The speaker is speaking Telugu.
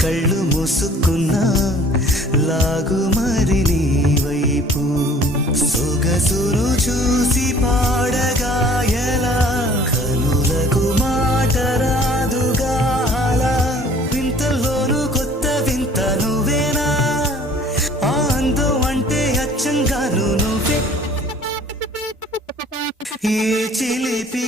కళ్ళు మూసుకున్నా లాగు మరి నీ వైపు సొగసును చూసి పాడగా ఎలా కనులకు మాట రాదుగా అలా వింతల్లోనూ కొత్త వింత నువ్వేనా ఆ అందం అంటే అచ్చంగాను నువ్వే ఏ చిలిపి